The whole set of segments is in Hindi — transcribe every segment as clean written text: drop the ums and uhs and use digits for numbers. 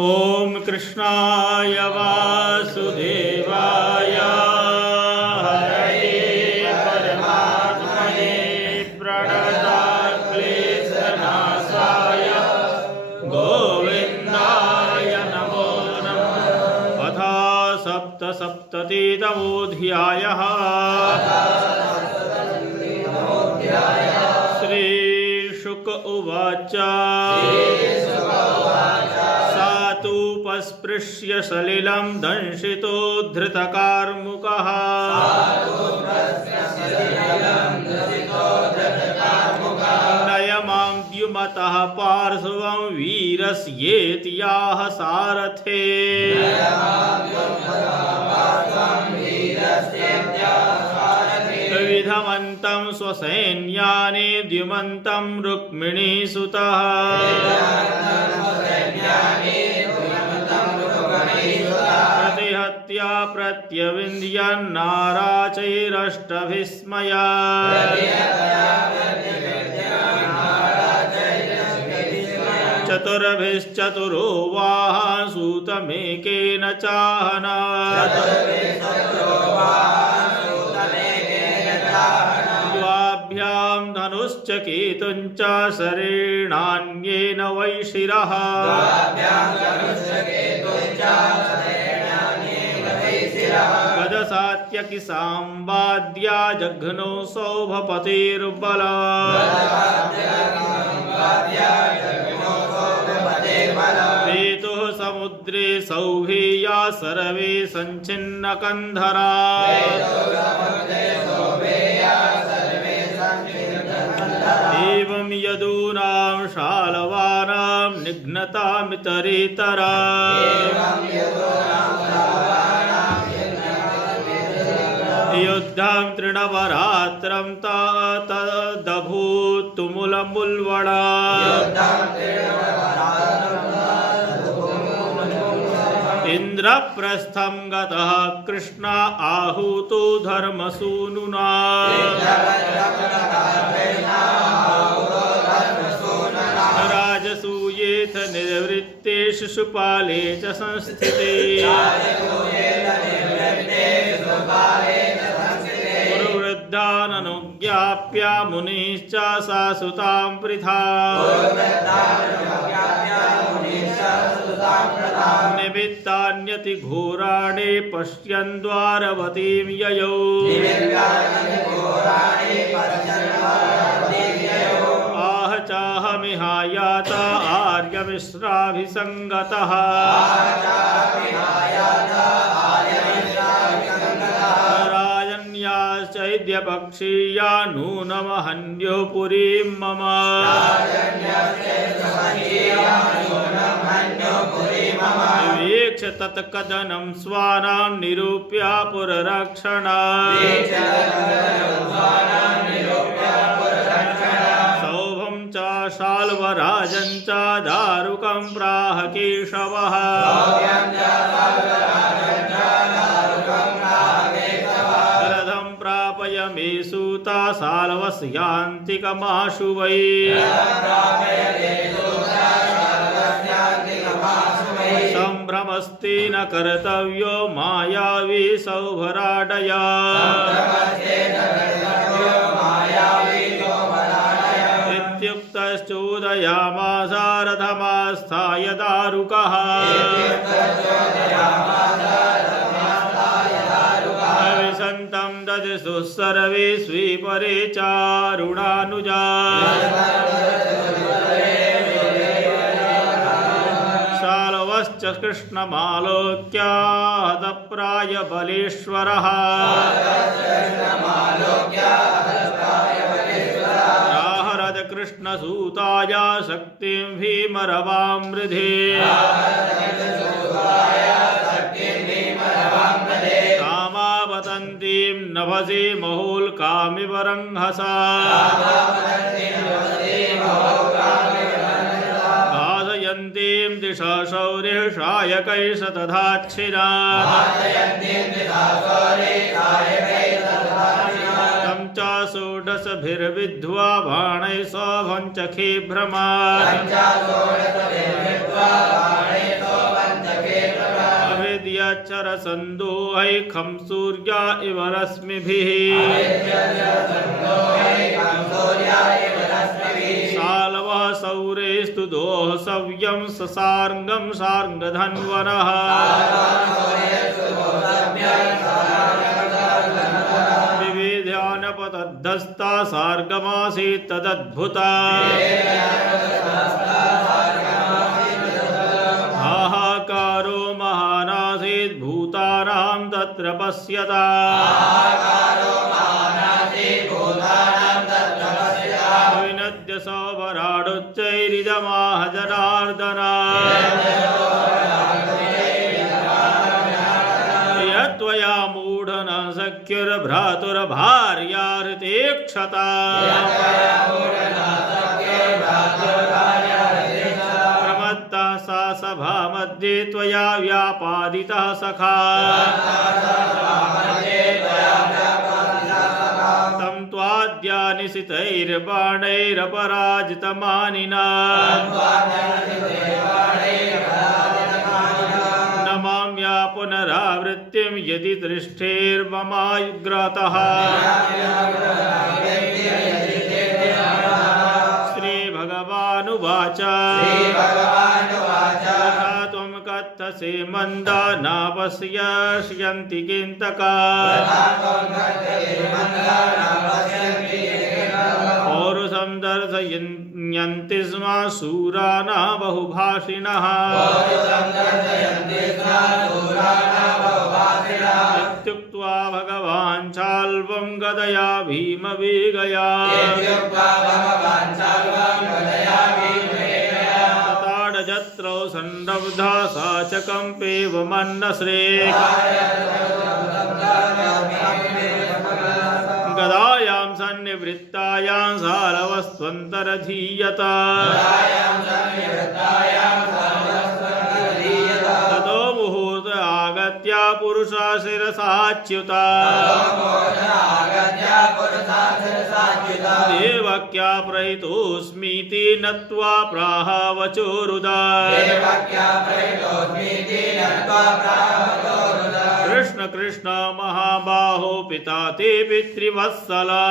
ओम कृष्णाय वासुदेवाय हरये परमात्मने प्रणतक्लेशनाशाय गोविन्दाय नमो नमः। अथ सप्तसप्ततितमोऽध्यायः। श्रीशुक उवाच स्पृश्य सलिलं दंशितो धृतकार्मुकः नयमां द्युमतः पार्श्वं वीरस्येति याः सारथे विधमन्तं स्वसैन्यानि द्युमन्तं रुक्मिणीसुतः प्रतिहत्या प्रत्यविन्द्यन्नाराचैरष्टभिस्मया चतुर्भिश्चतुरो वाः सूतमेकेन चाहना द्वाभ्यां धनुश्च केतुञ्च शरेणान्येन वै शिरः गदसात्यकि सांवाद्या जघ्नो सौभपतिर्बला हेतुः समुद्रे सौभेया सर्वे सञ्छिन्नकन्धरा एवं यदूनां शालवानां निघ्नतामितरेतरा युद्धं तृणवरात्रं तदभूत्तुमुलमुल्वणा इन्द्रप्रस्थं गतः कृष्ण आहूतो धर्मसूनुना राजसूयेथ निर्वृत्ते शिशुपाले च संस्थिते पुरुवृद्धाननुज्ञाप्य मुनिश्च सासुतां पृथा निमित्तान्यति घोराणि पश्यन् द्वारवतीं ययौ आह चाहमिहायात आर्यमिश्राभिसङ्गतः चैद्यपक्षीया नूनमहन्यो पुरीं मम विवेक्ष्य तत्कदनं स्वानां निरूप्य पुररक्षणा सौभं च शाल्वराजं च दारुकं प्राह केशवः मे सूता साल्वस्यान्तिकमाशु वै सम्भ्रमस्ति न कर्तव्यो मायावी सौभराडया इत्युक्तश्चोदयामास रथमास्थाय दारुकः विसन्तं ददृशुः सर्वे स्वीपरे चारुणानुजा शालवश्च कृष्णमालोक्य हतप्रायबलेश्वरः आहरद कृष्णसूताय शक्तिं भीमरवामृधे कामावतन्तीं नभसि महोल्कामिव रंहसा भासयन्तीं दिशा शौरिः शायकैः शतधाच्छिरा तं च षोडशभिर्विद्ध्वा बाणैः सौभं च खेभ्रमा आदित्यश्चरसन्दोहैखं सूर्या इव रश्मिभिः शालवः सौरेस्तु दोः सव्यं ससार्गं सार्गधन्वनः विविध्यानपतद्धस्ता सार्गमासीत् तदद्भुता हाहाकारो महानासीत् भूतानां तत्र पश्यता विनद्य सौभराडुच्चैरिदमाह जनार्दना यत्त्वया मूढन सख्युर्भ्रातुर्भार्याहृतेक्षता प्रमत्ता सा सभा मध्ये त्वया व्यापादितः सखा तं त्वाद्यानिशितैर्बाणैरपराजितमानिना नमाम्या पुनरावृत्तिं यदि दृष्टेर्ममायुग्रतः श्रीभगवानुवाच तथा त्वं कथसे मन्दा न पश्यन्ति किन्तका पौरुषं दर्शयन्ति स्म शूरा न बहुभाषिणः इत्युक्त्वा भगवान् चाल्वं गदया भीमवेगया तताडजत्रौ सन्नब्धा सा च कम्पेव मन्नस्रे गदायां सन्निवृत्तायां सालवस्त्वन्तरधीयत ततो मुहूर्त आगत्य पुरुषा शिरसाच्युता देवक्या प्रहितोऽस्मीति नत्वा प्राह वचोरुदा कृष्ण कृष्ण महाबाहो पिता ते पितृवत्सला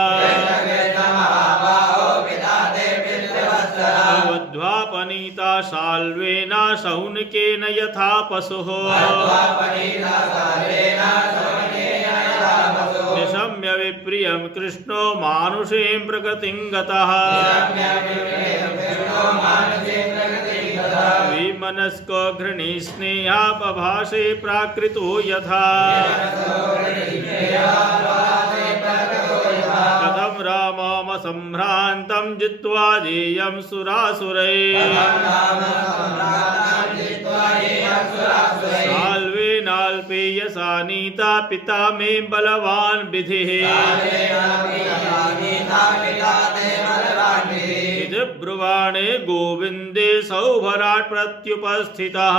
वध्वापनीता शाल्वेन शौनकेन यथा पशुः निशम्य विप्रियं कृष्णो मानुषीं प्रकृतिं गतः विमनस्को घृणी स्नेहापभाषे प्राकृतो यथा कथं राममसम्भ्रान्तं जित्वा जेयं सुरासुरैः साल्वेनाल्पेयसा नीता पिता मे बलवान् विधिः इति ब्रुवाणे गोविन्दे सौभराट् प्रत्युपस्थितः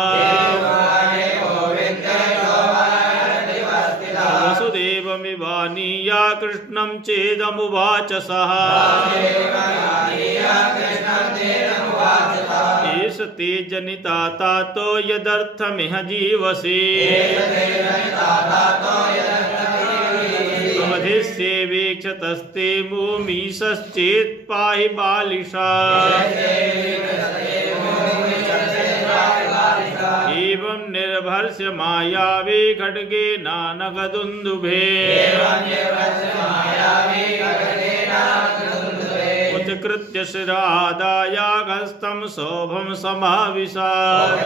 वसुदेवमिवानीया कृष्णं चेदमुवाच सः एष ते जनिता तातो यदर्थमिह जीवसे वधिष्येवेक्षतस्ते मोमीशश्चेत् पाहि बालिशा एवं निर्भर्ष्य मायावी खड्गे नानगदुन्दुभे उत्कृत्य शिरादायागस्तं शोभं समाविशात्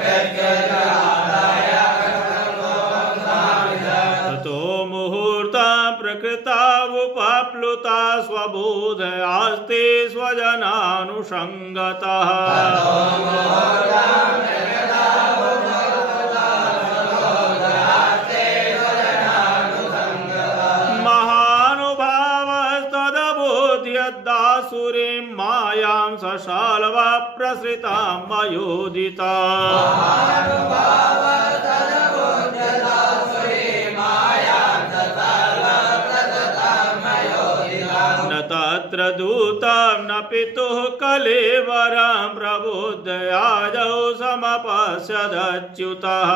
ततो मुहूर्ता प्रकृता उपाप्लुता स्वबोधयास्ते स्वजनानुषङ्गतः महानुभावस्तदबोध्यदासुरीं मायां सशालवा प्रसृतां मयोदिता न तत्र दूतं न पितुः कलेवरं प्रबुद्धयादौ समपश्यदच्युतः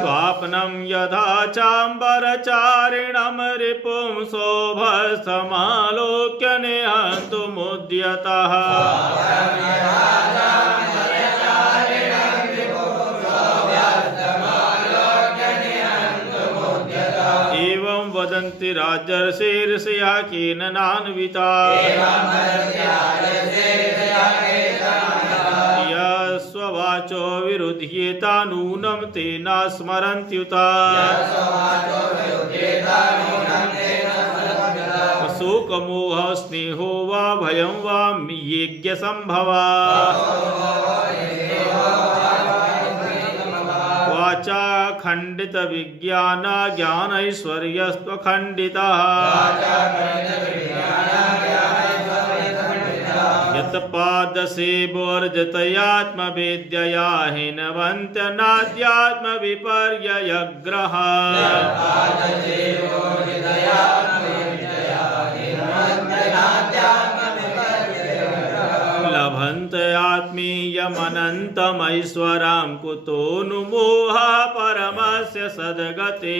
स्वाप्नं यथा चाम्बरचारिणं रिपुं शोभस्तमालोक्य निहन्तुमुद्यतः एवं वदन्ति राजर्षिर्षया केन नान्विता यस्वाचो विरुध्येता नूनं तेन स्मरन्त्युता शोकमोह स्नेहो वा भयं वा यज्ञसम्भवा वाचा खंडित विज्ञान ज्ञान ऐश्वर्यस्व खंडितः यत्पादसेवोर्जतयात्मवेद्यया हीनवन्त्यनाद्यात्म विपर्ययग्रह लभन्त आत्मीयमनन्तमैश्वरं कुतो नु मोहः परमस्य सद्गते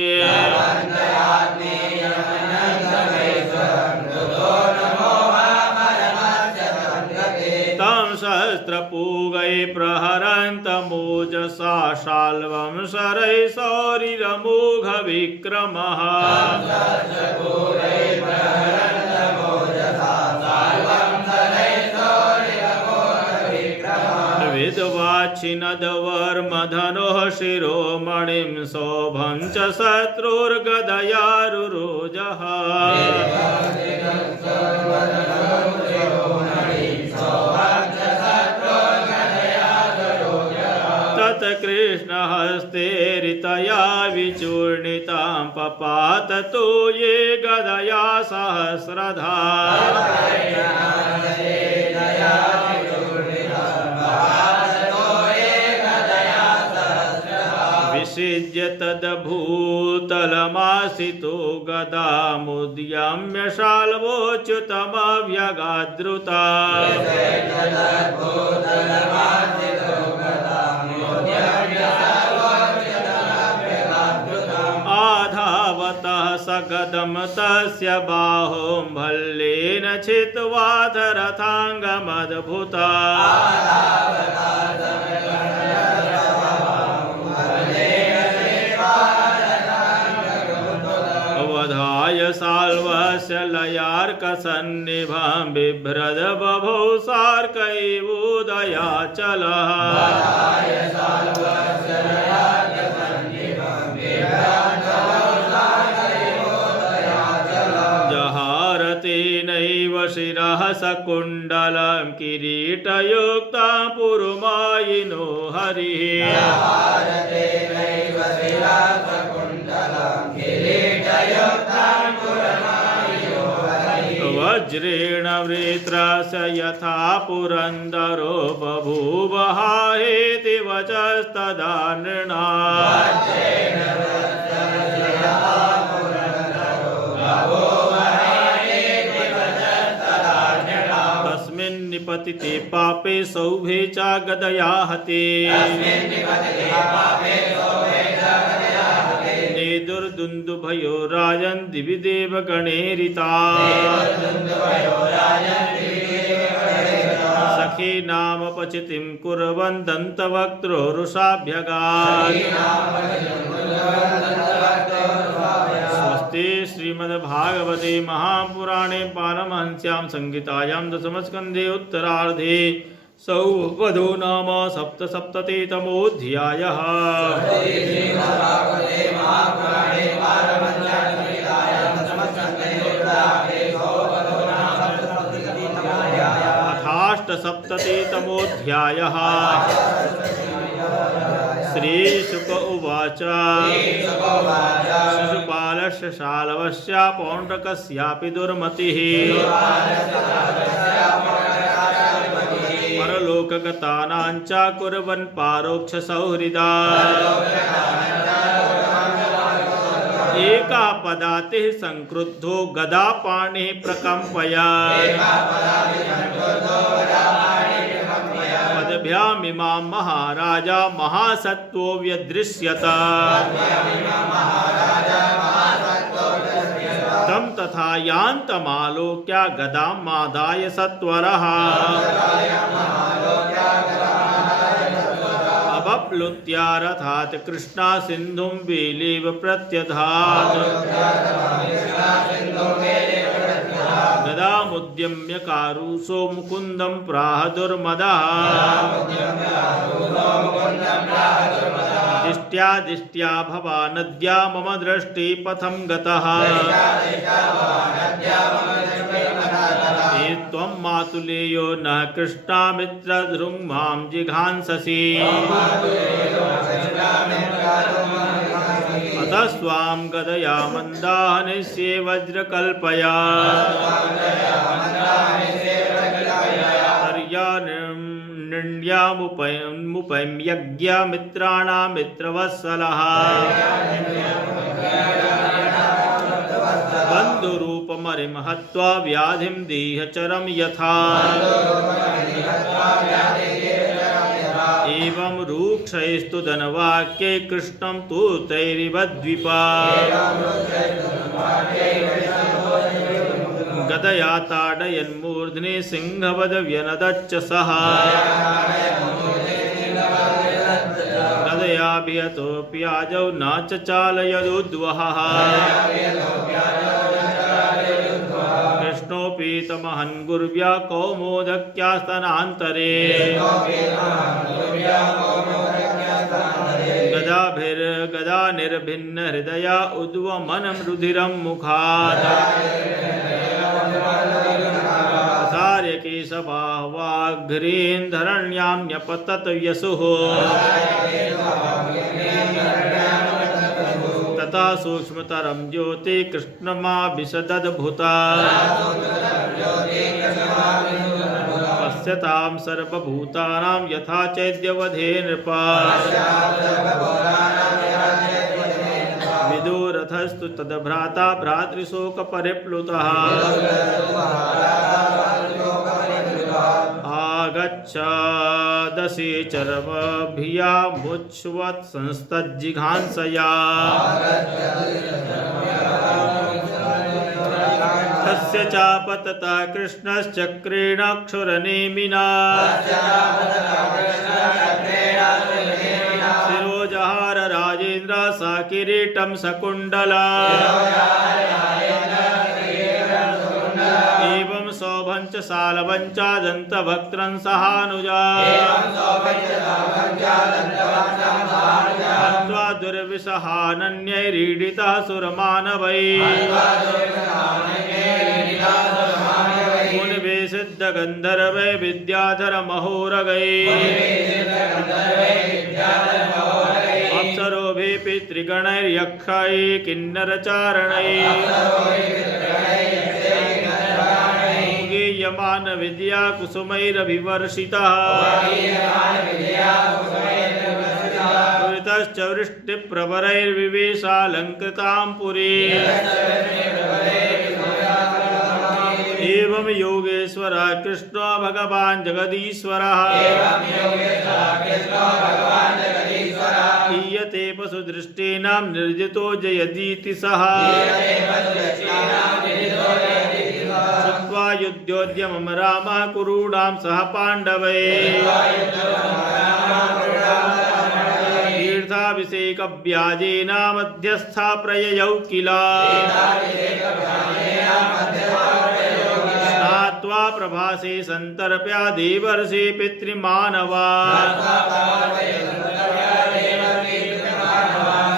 तं सहस्रपूगै प्रहरन्तमोजसा शाल्वं शरैः सौरिरमोघविक्रमः विद्वाचिनदवर्मधनोः शिरोमणिं शोभं च शत्रुर्गदयारुरोजः तत्कृष्णहस्तेरितया विचूर्णितां पपात तो ये गदया सहस्रधा विसिज्य तद्भूतलमासितो गदामुद्यम्य शाल्वोच्युतमव्यगाद्रुता आधावतः सगदं तस्य बाहुं भल्लेन छित्त्वाथ वधाय साल्वस्य लयार्कसन्निभं बिभ्रद बभौ सार्कैवोदयाचलः जहारतेनैव शिरः सकुण्डलं किरीटयुक्तं पुरुमायिनो हरिः वज्रेण वृत्रस्य यथा पुरन्दरो बभूव हेति वचस्तदा नृणाम् तस्मिन् निपतिते पापे सौभे च गदया हते दुर्दुन्दुभयो राजन् दिवि देवगणेरिता सखी नाम पचितिं कुर्वन् दन्तवक्त्रो रुषाभ्यगात् स्वस्ति श्रीमद्भागवते महापुराणे पारमहंस्यां संहितायां दशमस्कन्धे उत्तरार्धे सौवधो नाम सप्तसप्ततितमोऽध्यायः। अथाष्टसप्ततितमोऽध्यायः। श्रीशुक उवाच शिशुपालस्य शाल्वस्य पौण्ड्रकस्यापि दुर्मतिः परलोकगतानां च कुर्वन् पारोक्षसौहृदा एका पदातिः संक्रुद्धो गदापाणिः प्रकम्पया पदभ्यामिमां महाराजा महासत्त्वो व्यदृश्यत तं तथा यान्तमालोक्य गदामादाय सत्वरः अवप्लुत्य रथात् कृष्णा सिन्धुं वेलेव प्रत्यधात् गदामुद्यम्य कारुषो मुकुन्दं प्राह दुर्मदः दिष्ट्या भवा नद्या मम दृष्टि पथं गतः ये त्वं मातुलेयो न कृष्णामित्रधृङ् मां जिघांससि अतः स्वां गदया मन्दाहनिष्ये वज्रकल्पया निर्यामुपयज्ञमित्राणामित्रवत्सलः बन्धुरूपमरिमहत्वा व्याधिं देहचरं यथा एवं रूक्षैस्तु धनवाक्ये कृष्णं तु तैरिवद्विपा गदया ताडयन्मूर्ध्नि सिंहवद व्यनदच्च सः गदयाभिहतोऽप्याजौ न च चालयदुद्वहः कृष्णोपीतमहन् गुर्व्या कौमोदक्यास्तनान्तरे गदा निर्भिन्न हृदया उद्वमनं रुधिरं मुखात् सार्यकेशबाह्वाघ्रीन्धरण्यां न्यपतत यशुः तथा सूक्ष्मतरं ज्योति कृष्णमाभिषदद्भुता पश्यतां सर्वभूतानां यथा चैद्यवधे नृपा विदुरथस्तु तद्भ्राता भ्रातृशोकपरिप्लुतः आगच्छदसि चरमभियामुच्छ्वत् संस्तज्जिघांसया तस्य चापतता कृष्णश्चक्रेण क्षुरनेमिना शिरोजहार राजेन्द्र सा किरीटं सकुण्डला एवं सौभञ्च सालवञ्च दन्तवक्त्रं सहानुजा हत्वा दुर्विषहानन्यैरीडितः सुरमानवैः मुनिवेशिद्धगन्धर्वै विद्याधर महोरगैः अप्सरोभिः पितृगणैर्यक्षैः किन्नरचारणैः गीयमान विद्या कुसुमैरभिवर्षितः पुरितश्च वृष्टिप्रवरैर्विवेशालङ्कृतां पुरीम् एवं योगेश्वरः कृष्णो भगवान् जगदीश्वरः ईयते पशुदृष्टीनां निर्जितो जयतीति सः श्रुत्वा युद्धोद्यमं रामः कुरूणां सह पाण्डवैः तीर्थाभिषेकव्याजेन मध्यस्था प्रययौ किल स्नात्वा प्रभासे सन्तर्प्या देवर्षि पितृमानवा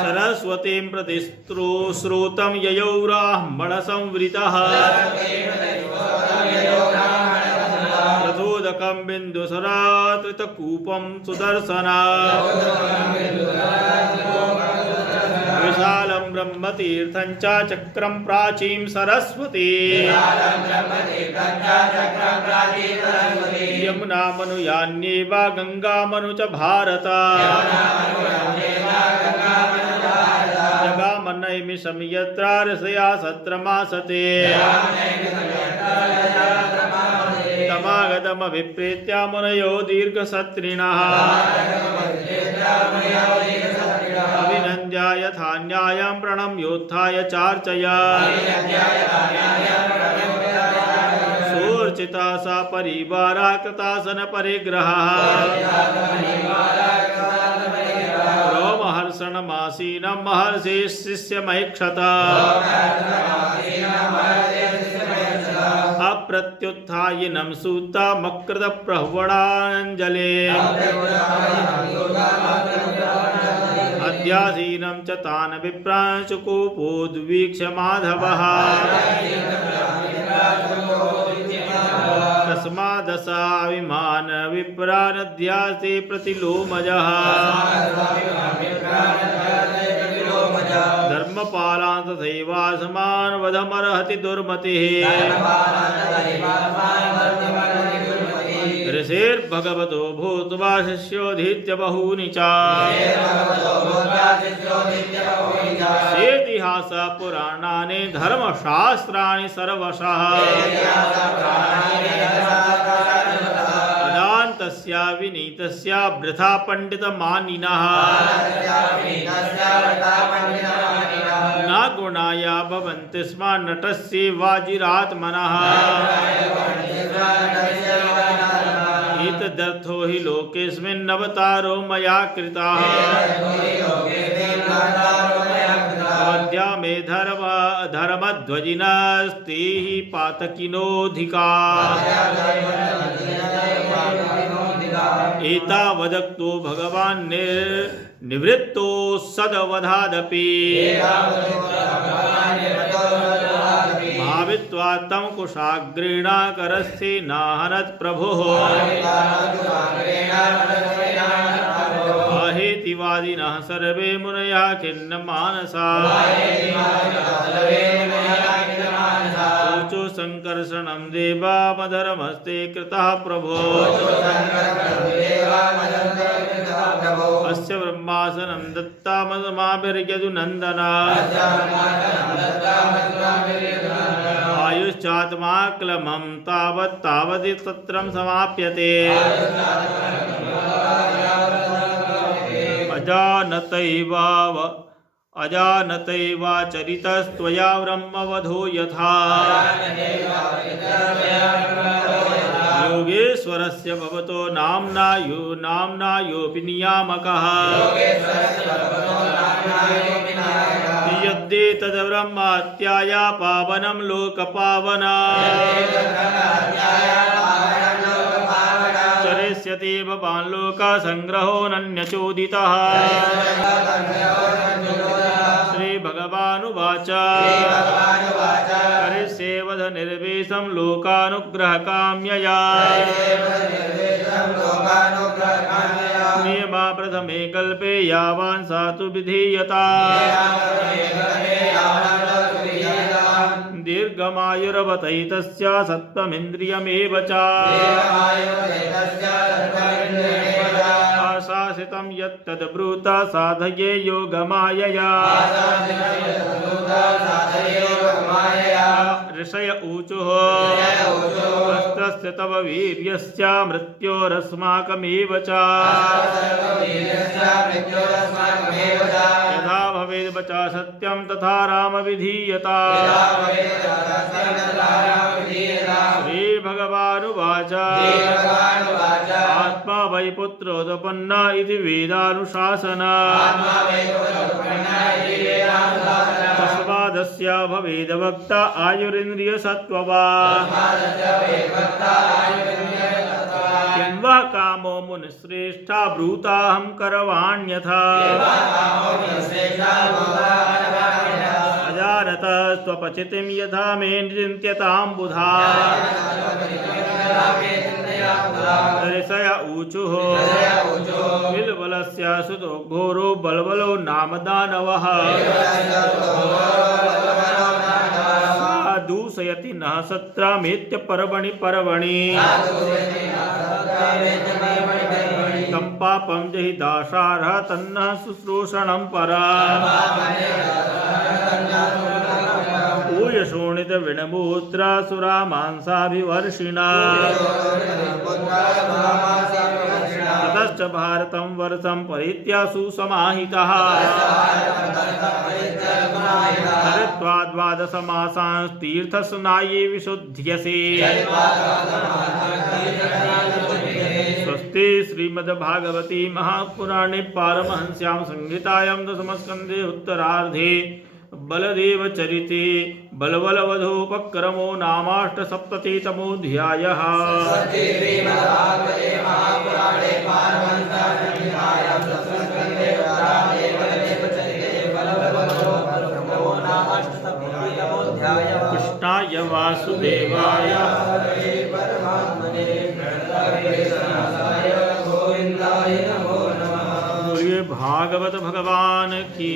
सरस्वतीं प्रति श्रुतं ययौ ब्राह्मणसंवृतः रथोदकं बिन्दुसरात्रितकूपं सुदर्शना विशालं ब्रह्मतीर्थं च चक्रं प्राचीं सरस्वती यमुनामनुयान्येव गङ्गामनु च भारत गामन्नैमिषं यत्र ऋषया सत्रमासते तमागतमभिप्रेत्य मुनयो दीर्घसत्रिणः अभिनन्द्य यथा न्यायं प्रणम्योत्थाय चार्चया सोर्चिता सा परिवारा कृतासन परिग्रहः रोमहर्षणमासीनं महर्षि शिष्यमैक्षत अप्रत्युत्थायिनं सूतमकृतप्रह्वणाञ्जले अध्यासीनं च तान् विप्रान् चुकुपोद्वीक्ष्य माधवः तस्मादसाभिमान विप्रानध्यासे प्रतिलोमजः धर्मपालान् तथैवासमान् वधमर्हति दुर्मतिः ऋषिर्भगवतो भूत्वा शिष्योधीत्य बहूनि च इतिहास पुराणानि धर्मशास्त्राणि सर्वशः अदान्तस्य विनीतस्य वृथा पण्डितमानिनः न गुणाय भवन्ति स्म नटस्य वाजिरात्मनः एतदर्थो हि लोकेऽस्मिन् अवतारो मया कृतः अद्या मे धर्मध्वजिनस्ते हि पातकिनोऽधिकाः एतावदक्तो भगवान् निवृत्तो सदवधादपि भावित्वा तं कुशाग्रेण करस्थे नाहनत् प्रभुः अहेतिवादिनः सर्वे मुनयः खिन्नमानसाः ऊचो संकर्षणं देवामधर्मस्ते कृतः प्रभो अस्य ब्रह्मासनं दत्तामसमाभिर्यदुनन्दना आयुश्चात्माक्लमं तावत् सत्रं समाप्यते अजानतैवाचरितस्त्वया ब्रह्मवधो यथा योगेश्वरस्य भवतो नाम्ना योऽपि नियामकः यद्देतद्ब्रह्मात्याय पावनं लोकपावना चरिष्यति भवान् लोकसंग्रहो नन्यचोदितः श्रीभगवानुवाच करिष्ये वध निर्वेशं लोकानुग्रहकाम्यया नियमा प्रथमे कल्पे यावान् सा तु विधीयता दीर्घमायुर्वतैतस्य सत्त्वमिन्द्रियमेव च आशासितं यत्तद्ब्रूता साधये योगमायया ऋषय ऊचुः हस्तस्य तव वीर्यस्य मृत्योरस्माकमेव च यथा भवेद् वचा सत्यं तथा राम विधीयता श्रीभगवानुवाच आत्मा वै पुत्रोदपन्न इति वेदानुशासना तस्मादस्य भवेद् वक्ता आयुरिन्द्रियसत्त्ववा किं वा कामो मुनिश्रेष्ठा ब्रूताहं करवाण्यथा अजानतः स्वपचितिं यथा मे चिन्त्यतां बुधा ऋषय ऊचुः बिल्बलस्य सुतो घोरो बल्बलो नाम दानवः दूष दूषयति नः सत्रामेत्य पर्वणि पर्वणि तं पापं जहि दाशार्ह तन्नः शुश्रूषणं परा ऊयशोणित विणमूत्रासुरा मांसाभिवर्षिणा ततश्च भारतं वर्षं परित्यासु समाहितः हरित्वा द्वादशमासांस्तीर्थस्नाये विशुध्यसे स्वस्ति श्रीमद्भागवते महापुराणे पारमहंस्यां संहितायां दशमस्कन्धे उत्तरार्धे बलदेव चरिते बलबलवधोपक्रमो नामाष्टसप्ततितमोऽध्यायः। कृष्णाय वासुदेवाय बोलिए भागवत भगवान की।